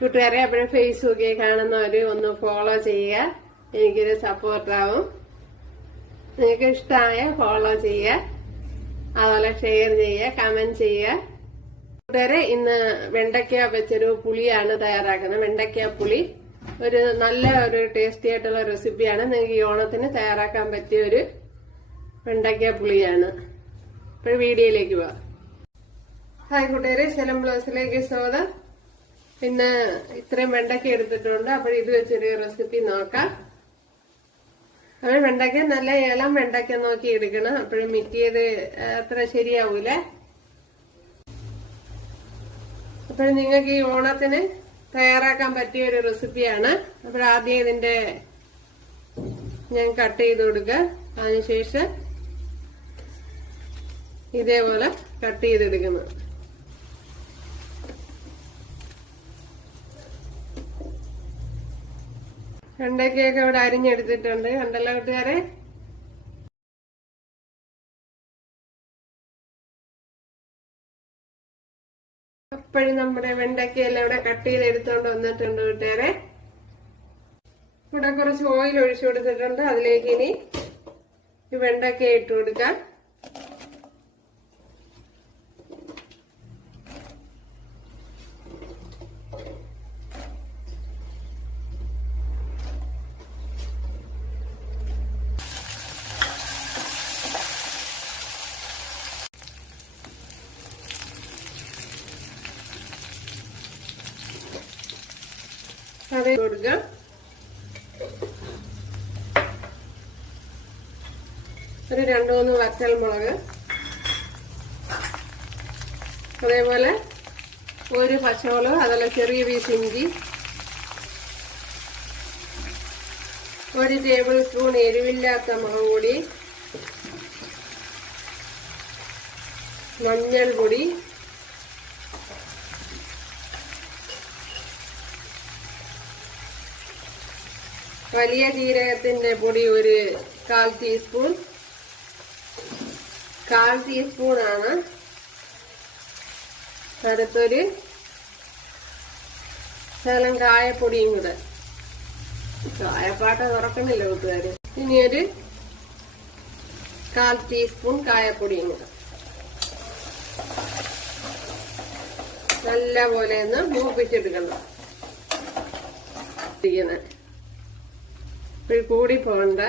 കൂട്ടുകാരെ അപ്പോഴും ഫേസ്ബുക്കിൽ കാണുന്നവര് ഒന്ന് ഫോളോ ചെയ്യുക. എനിക്കൊരു സപ്പോർട്ടാവും. നിങ്ങൾക്ക് ഇഷ്ടമായ ഫോളോ ചെയ്യുക, അതുപോലെ ഷെയർ ചെയ്യുക, കമന്റ് ചെയ്യുക. കൂട്ടുകാരെ ഇന്ന് വെണ്ടയ്ക്ക വെച്ചൊരു പുളിയാണ് തയ്യാറാക്കുന്നത്. വെണ്ടയ്ക്ക പുളി ഒരു നല്ല ഒരു ടേസ്റ്റി ആയിട്ടുള്ള റെസിപ്പിയാണ്. നിങ്ങൾക്ക് ഈ ഓണത്തിന് തയ്യാറാക്കാൻ പറ്റിയ ഒരു വെണ്ടയ്ക്ക പുളിയാണ്. ഇപ്പോൾ വീഡിയോയിലേക്ക് പോവാം. ഹായ് കൂട്ടുകാരെ, സെലം ബ്ലൗസിലേക്ക് സ്വാഗതം. പിന്നെ ഇത്രയും വെണ്ടയ്ക്ക എടുത്തിട്ടുണ്ട്. അപ്പോൾ ഇത് വെച്ചൊരു റെസിപ്പി നോക്കാം. അപ്പോൾ വെണ്ടയ്ക്ക നല്ല ഇളം വെണ്ടയ്ക്ക നോക്കി എടുക്കണം. അപ്പോഴും മിറ്റിയത് അത്ര ശരിയാവൂല. അപ്പോൾ നിങ്ങൾക്ക് ഈ ഓണത്തിന് തയ്യാറാക്കാൻ പറ്റിയ ഒരു റെസിപ്പിയാണ്. അപ്പോൾ ആദ്യം ഇതിന്റെ ഞാൻ കട്ട് ചെയ്ത് കൊടുക്കുക. അതിനുശേഷം ഇതേപോലെ കട്ട് ചെയ്തെടുക്കുന്നു. വെണ്ടയ്ക്കയൊക്കെ ഇവിടെ അരിഞ്ഞെടുത്തിട്ടുണ്ട്. കണ്ടല്ലോ കൂട്ടുകാരെ. അപ്പോഴും നമ്മുടെ വെണ്ടയ്ക്കയെല്ലാം ഇവിടെ കട്ട് ചെയ്തെടുത്തോണ്ട് വന്നിട്ടുണ്ട് കൂട്ടുകാരെ. ഇവിടെ കുറച്ച് ഓയിൽ ഒഴിച്ചു കൊടുത്തിട്ടുണ്ട്. അതിലേക്ക് ഇനി ഈ വെണ്ടയ്ക്ക ഇട്ട് കൊടുക്കാം. അത് കൊടുക്കാം. ഒരു 2-3 വറ്റൽമുളക്, അതേപോലെ ഒരു പച്ചമുളക്, അതുപോലെ ചെറിയ പീസ് ഇഞ്ചി, 1 ടേബിൾ സ്പൂൺ എരിവില്ലാത്ത മുളക് പൊടി, മഞ്ഞൾപ്പൊടി, വലിയ ജീരകത്തിന്റെ പൊടി ഒരു 1/4 ടീസ്പൂൺ. 1/4 ടീസ്പൂണാണ്. അടുത്തൊരു ശകലം കായപ്പൊടിയും കൂടെ. കായപ്പാട്ട തുറക്കണില്ല കൂട്ടുകാര്. ഇനിയൊരു 1/4 ടീസ്പൂൺ കായപ്പൊടിയും കൂടെ. നല്ല പോലെ ഒന്ന് മൂപ്പിച്ചെടുക്കണം. കൂടി പോകണ്ട.